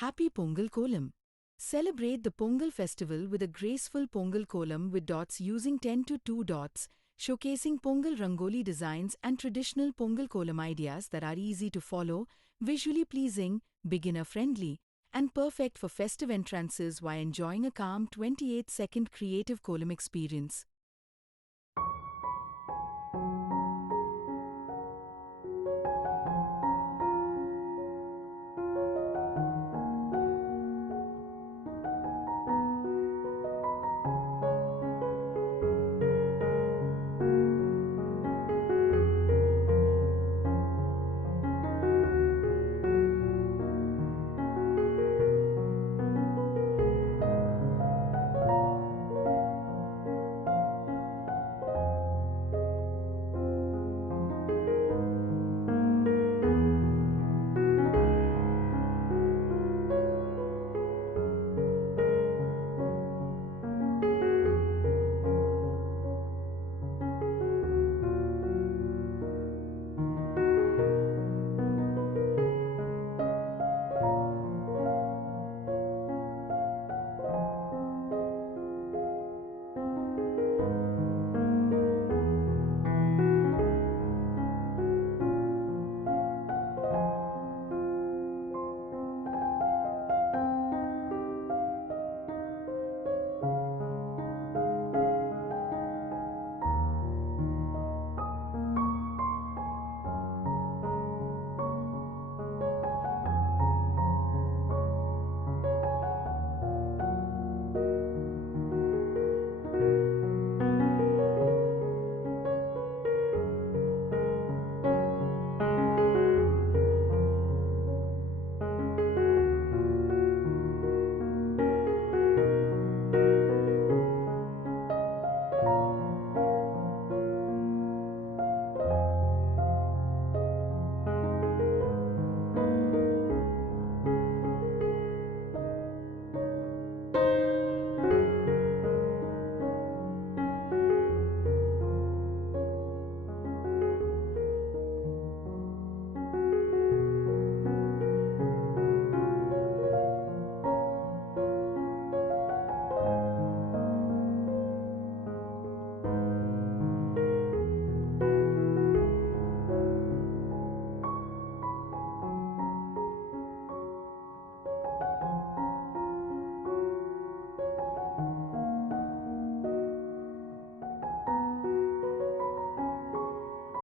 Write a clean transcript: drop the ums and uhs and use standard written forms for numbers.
Happy Pongal Kolam! Celebrate the Pongal festival with a graceful Pongal Kolam with dots using 10 to 2 dots, showcasing Pongal Rangoli Designs and traditional Pongal Kolam ideas that are easy to follow, visually pleasing, beginner-friendly, and perfect for festive entrances while enjoying a calm 28-second creative Kolam experience.